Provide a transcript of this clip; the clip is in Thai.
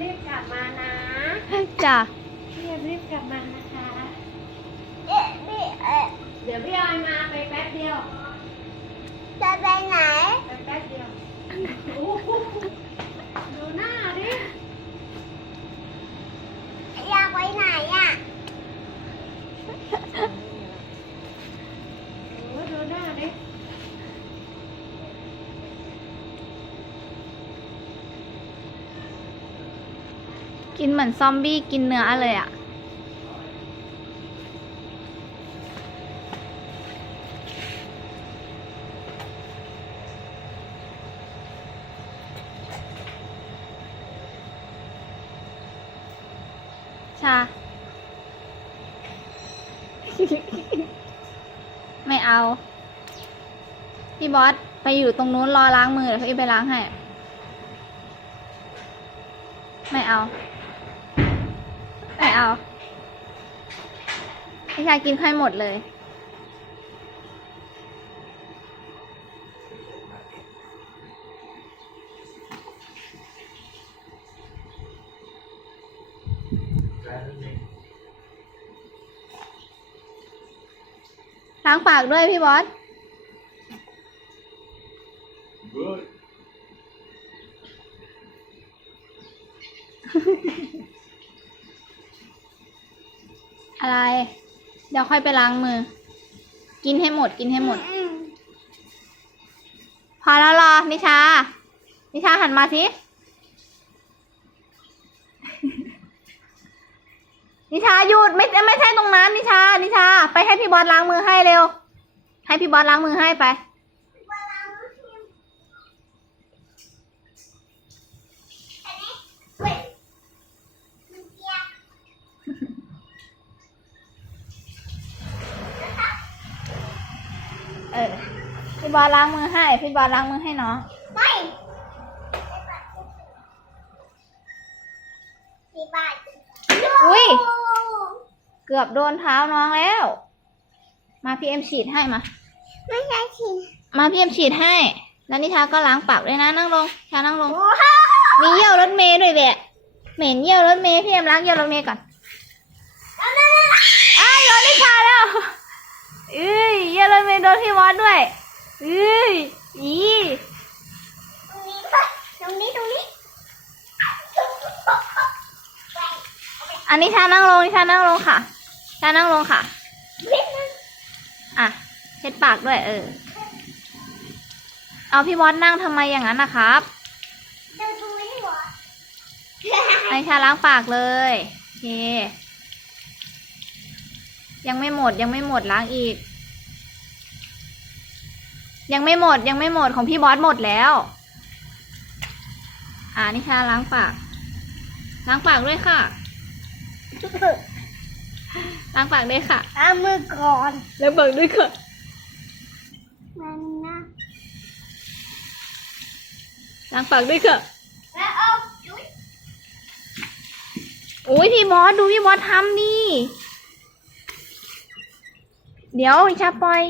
รีบกลับมานะจ้ะพี่เอ็มรีบกลับมานะคะเอ๊ะพี่เอ๊ะเดี๋ยวพี่ออยมาไปแป๊บเดียว จะไปไหน ไปแป๊บเดียวโอ้โหดูหน้าดิ อยากไปไหนอะ โอ้ดูหน้าดิ กินเหมือนซอมบี้กินเนื้อเลยอะชา ไม่เอา พี่บอส ไปอยู่ตรงนู้นรอล้างมือเดี๋ยวพี่ไปล้างให้ ไม่เอา ไม่เอาพี่ชายกินค่อยหมดเลย ล้างปากด้วยพี่บอส Good. อะไร เดี๋ยวค่อยไปล้างมือ กินให้หมดกินให้หมดอมพอแล้วรอนิชา นิชาหันมาสิ นิชาหยุดไม่ไม่ใช่ตรงนั้นนิชา นิชา ไปให้พี่บอสล้างมือให้เร็ว ให้พี่บอสล้างมือให้ไป เว้ยมันเปียก เออ พี่บอสล้างมือให้ พี่บอสล้างมือให้น้องไปสี่บาทอุ๊ยเกือบโดนเท้าน้องแล้ว มาพี่เอ็มฉีดให้มา ไม่ใช่สิมาพี่เอ็มฉีดให้ แล้วนิชาก็ล้างปากด้วยนะนั่งลงชานั่งลงโอ้โหมีเยี่ยวรถเมย์ด้วยแหละเหม็นเยี่ยวรถเมย์พี่เอ็มล้างเยี่ยวรถเมย์ก่อนอ้ายโดนนิชาแล้วเอ้ยเยี่ ยวรถเมย์โดนพี่วอสด้วยเอ้ยอีตรงนี้ด้วยตรงนี้ตรงนี้ อันนี้ชานั่งลงนิชานั่งลงค่ะชานั่งลงค่ะ อะ เช็ดปากด้วย เออ เอาพี่วอสนั่งทำไมอย่างนั้นนะครับเดินตรงนี้หัวไอชาล้างปากเลยโอเคยังไม่หมดยังไม่หมดล้างอีก ยังไม่หมดยังไม่หมดของพี่บอสหมดแล้ว อ่านิชาล้างปาก ล้างปากด้วยค่ะ ล้างปากด้วยค่ะเอามือก่อนล้างปากด้วยค่ะมันนะล้างปากด้วยค่ะแล้วเอาจุ๊ยโอ้ยพี่บอสดูพี่บอสทำดิเดี๋ยวนิชาปล่อย